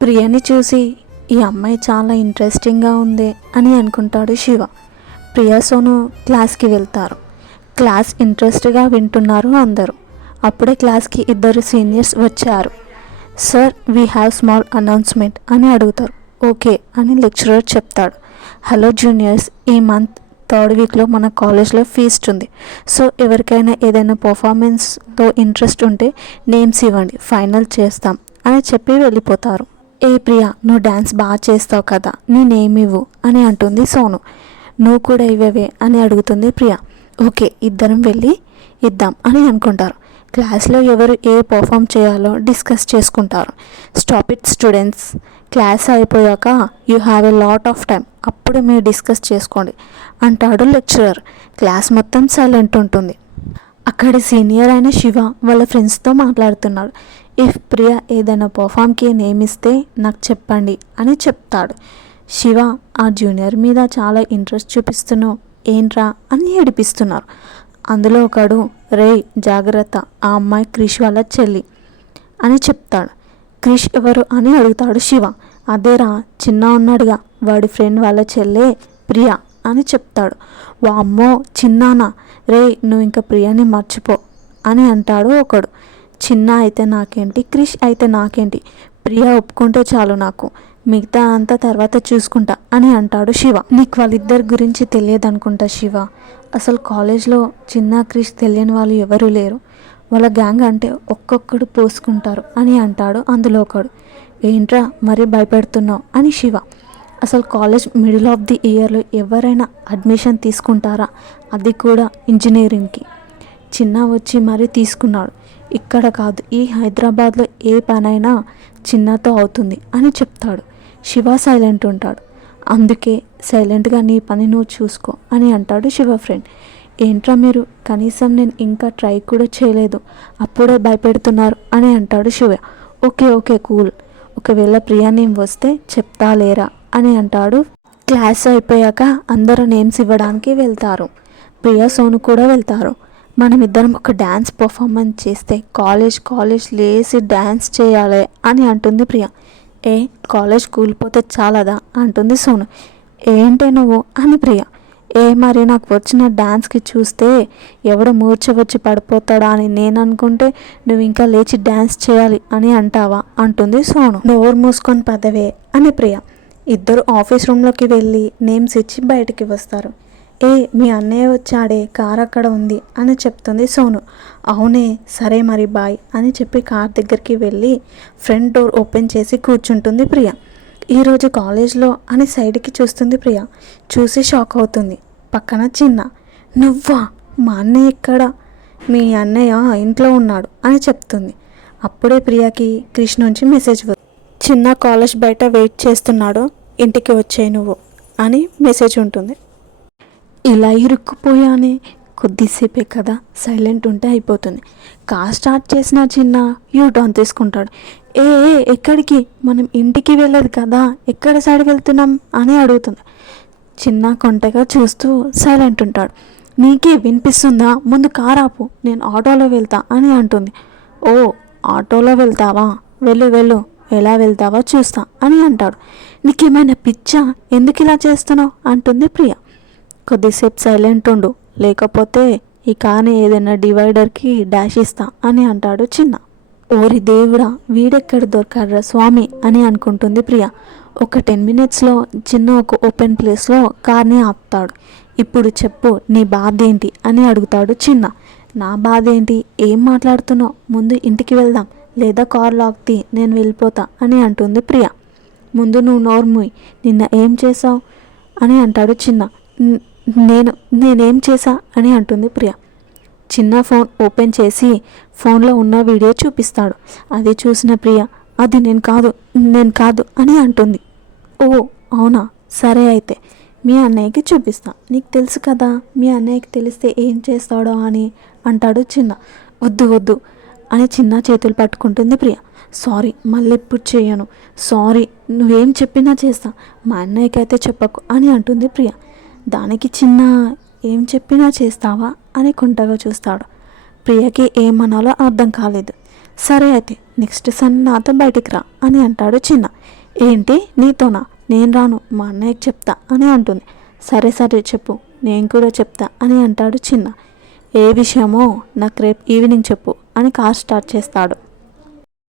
ప్రియని చూసి ఈ అమ్మాయి చాలా ఇంట్రెస్టింగ్గా ఉంది అని అనుకుంటాడు శివ. ప్రియా సోను క్లాస్కి వెళ్తారు. క్లాస్ ఇంట్రెస్ట్గా వింటున్నారు అందరూ. అప్పుడే క్లాస్కి ఇద్దరు సీనియర్స్ వచ్చారు. Sir, we have small announcement అని అడుగుతారు. ఓకే అని లెక్చరర్ చెప్తాడు. హలో జూనియర్స్, ఈ మంత్ 3rd వీక్లో మన కాలేజ్లో ఫీస్ట్ ఉంది. సో ఎవరికైనా ఏదైనా పర్ఫార్మెన్స్తో ఇంట్రెస్ట్ ఉంటే నేమ్స్ ఇవ్వండి, ఫైనల్ చేస్తాం అని చెప్పి వెళ్ళిపోతారు. ఏ ప్రియా, నువ్వు డ్యాన్స్ బాగా చేస్తావు కదా, నీ నేమ్ ఇవ్వు అని అంటుంది సోను. నువ్వు కూడా ఇవ్వవే అని అడుగుతుంది ప్రియా. ఓకే, ఇద్దరం వెళ్ళి ఇద్దాం అని అనుకుంటారు. క్లాస్లో ఎవరు ఏ పర్ఫామ్ చేయాలో డిస్కస్ చేసుకుంటారు. స్టాప్ ఇట్ స్టూడెంట్స్, క్లాస్ అయిపోయాక you have a lot of time, అప్పుడు మీరు డిస్కస్ చేసుకోండి అంటాడు లెక్చరర్. క్లాస్ మొత్తం సైలెంట్ ఉంటుంది. అక్కడి సీనియర్ అయిన శివ వాళ్ళ ఫ్రెండ్స్తో మాట్లాడుతున్నాడు. ఇఫ్ ప్రియా ఏదైనా పర్ఫామ్కి నేమ్ ఇస్తే నాకు చెప్పండి అని చెప్తాడు. శివ, ఆ జూనియర్ మీద చాలా ఇంట్రెస్ట్ చూపిస్తున్నావు ఏంట్రా అని ఏడిపిస్తున్నారు. అందులో ఒకడు, రే జాగ్రత్త, ఆ అమ్మాయి క్రిష్ వాళ్ళ చెల్లి అని చెప్తాడు. క్రిష్ ఎవరు అని అడుగుతాడు శివ. అదేరా, చిన్న ఉన్నాడుగా, వాడి ఫ్రెండ్ వాళ్ళ చెల్లే ప్రియా అని చెప్తాడు. వామ్మో చిన్నానా, రే నువ్వు ఇంకా ప్రియాని మర్చిపో అని అంటాడు ఒకడు. చిన్న అయితే నాకేంటి, క్రిష్ అయితే నాకేంటి, ప్రియా ఒప్పుకుంటే చాలు నాకు, మిగతా అంతా తర్వాత చూసుకుంటా అని అంటాడు శివ. నీకు వాళ్ళిద్దరి గురించి తెలియదు అనుకుంటా శివ. అసలు కాలేజ్లో చిన్న క్రిష్ తెలియని వాళ్ళు ఎవరూ లేరు. వాళ్ళ గ్యాంగ్ అంటే ఒక్కొక్కడు పోసుకుంటారు అని అంటాడు అందులో ఒకడు. ఏంట్రా మరీ భయపెడుతున్నావు అని శివ. అసలు కాలేజ్ మిడిల్ ఆఫ్ ది ఇయర్లో ఎవరైనా అడ్మిషన్ తీసుకుంటారా, అది కూడా ఇంజనీరింగ్కి. చిన్న వచ్చి మరీ తీసుకున్నాడు. ఇక్కడ కాదు, ఈ హైదరాబాద్లో ఏ పనైనా చిన్నతో అవుతుంది అని చెప్తాడు. శివ సైలెంట్ ఉంటాడు. అందుకే సైలెంట్గా నీ పని నువ్వు చూసుకో అని అంటాడు శివ ఫ్రెండ్. ఏంట్రా మీరు, కనీసం నేను ఇంకా ట్రై కూడా చేయలేదు, అప్పుడే భయపెడుతున్నారు అని అంటాడు శివ. ఓకే ఓకే కూల్, ఒకవేళ ప్రియా నేమ్ వస్తే చెప్తా లేరా అని అంటాడు. క్లాస్ అయిపోయాక అందరూ నేమ్స్ ఇవ్వడానికి వెళ్తారు. ప్రియా సోను కూడా వెళ్తారు. మనం ఇద్దరం ఒక డ్యాన్స్ పర్ఫార్మెన్స్ చేస్తే కాలేజ్ లేసి డ్యాన్స్ చేయాలి అని అంటుంది ప్రియా. ఏ కాలేజ్ కూలిపోతే చాలదా అంటుంది సోను. ఏంటే నువ్వు అని ప్రియా. ఏ మరి నాకు వచ్చిన డ్యాన్స్కి చూస్తే ఎవడో మూర్ఛ వచ్చి పడిపోతాడా అని నేను అనుకుంటే నువ్వు ఇంకా లేచి డ్యాన్స్ చేయాలి అని అంటావా అంటుంది సోను. నోరు మూసుకొని పదవే అని ప్రియా. ఇద్దరు ఆఫీస్ రూమ్లోకి వెళ్ళి నేమ్స్ ఇచ్చి బయటికి వస్తారు. ఏ మీ అన్నయ్య వచ్చాడే, కార్ అక్కడ ఉంది అని చెప్తుంది సోను. అవునే, సరే మరి బాయ్ అని చెప్పి కార్ దగ్గరికి వెళ్ళి ఫ్రంట్ డోర్ ఓపెన్ చేసి కూర్చుంటుంది ప్రియా. ఈరోజు కాలేజ్లో అని సైడ్కి చూస్తుంది ప్రియా. చూసి షాక్ అవుతుంది. పక్కన చిన్న. నువ్వా, మా అన్నయ్య ఎక్కడ? మీ అన్నయ్య ఇంట్లో ఉన్నాడు అని చెప్తుంది. అప్పుడే ప్రియాకి క్రిష్ నుంచి మెసేజ్ వస్తుంది. చిన్న కాలేజ్ బయట వెయిట్ చేస్తున్నాడు, ఇంటికి వచ్చాయి నువ్వు అని మెసేజ్ ఉంటుంది. ఇలా ఇరుక్కుపోయానే, కొద్దిసేపే కదా, సైలెంట్ ఉంటే అయిపోతుంది. కార్ స్టార్ట్ చేసిన చిన్న యూ టర్న్ తీసుకుంటాడు. ఏ ఎక్కడికి, మనం ఇంటికి వెళ్ళదు కదా, ఎక్కడ సైడ్ వెళ్తున్నాం అని అడుగుతుంది. చిన్న కొంటగా చూస్తూ సైలెంట్ ఉంటాడు. నీకే వినిపిస్తుందా, ముందు కార్ ఆపు, నేను ఆటోలో వెళ్తా అని అంటుంది. ఓ ఆటోలో వెళ్తావా, వెళ్ళు, ఎలా వెళ్తావో చూస్తా అని అంటాడు. నీకేమైనా పిచ్చా, ఎందుకు ఇలా చేస్తున్నావు అంటుంది ప్రియ. కొద్దిసేపు సైలెంట్ ఉండు, లేకపోతే ఈ కార్ని ఏదైనా డివైడర్కి డాష్ ఇస్తా అని అంటాడు చిన్న. ఓరి దేవుడా, వీడెక్కడ దొరకాడ్రా స్వామి అని అనుకుంటుంది ప్రియ. ఒక 10 minutesలో చిన్న ఒక ఓపెన్ ప్లేస్లో కార్ని ఆపుతాడు. ఇప్పుడు చెప్పు, నీ బాధ ఏంటి అని అడుగుతాడు చిన్న. నా బాధ ఏంటి, ఏం మాట్లాడుతున్నావు, ముందు ఇంటికి వెళ్దాం, లేదా కార్ లాక్ తీ, నేను వెళ్ళిపోతా అని అంటుంది ప్రియ. ముందు నువ్వు నోర్ముయ్, నిన్న ఏం చేసావు అని అంటాడు చిన్న. నేనేం చేశా అని అంటుంది ప్రియ. చిన్న ఫోన్ ఓపెన్ చేసి ఫోన్లో ఉన్న వీడియో చూపిస్తాడు. అది చూసిన ప్రియ, అది నేను కాదు అని అంటుంది. ఓ అవునా, సరే అయితే మీ అన్నయ్యకి చూపిస్తా, నీకు తెలుసు కదా, మీ అన్నయ్యకి తెలిస్తే ఏం చేస్తాడో అని అంటాడు చిన్న. వద్దు అని చిన్న చేతులు పట్టుకుంటుంది ప్రియ. సారీ, మళ్ళీ ఎప్పుడు చేయను, సారీ, నువ్వేం చెప్పినా చేస్తా, మా అన్నయ్యకైతే చెప్పకు అని అంటుంది ప్రియ. దానికి చిన్న, ఏం చెప్పినా చేస్తావా అని కుంటగా చూస్తాడు. ప్రియకి ఏమనాలో అర్థం కాలేదు. సరే అయితే నెక్స్ట్ సన్ నాతో బయటికి రా అని అంటాడు చిన్న. ఏంటి నీతోనా? నేను రాను, మా అన్నయ్యకి చెప్తా అని అంటుంది. సరే సరే చెప్పు, నేను కూడా చెప్తా అని అంటాడు చిన్న. ఏ విషయమో నాకు రేపు ఈవినింగ్ చెప్పు అని కార్ స్టార్ట్ చేస్తాడు.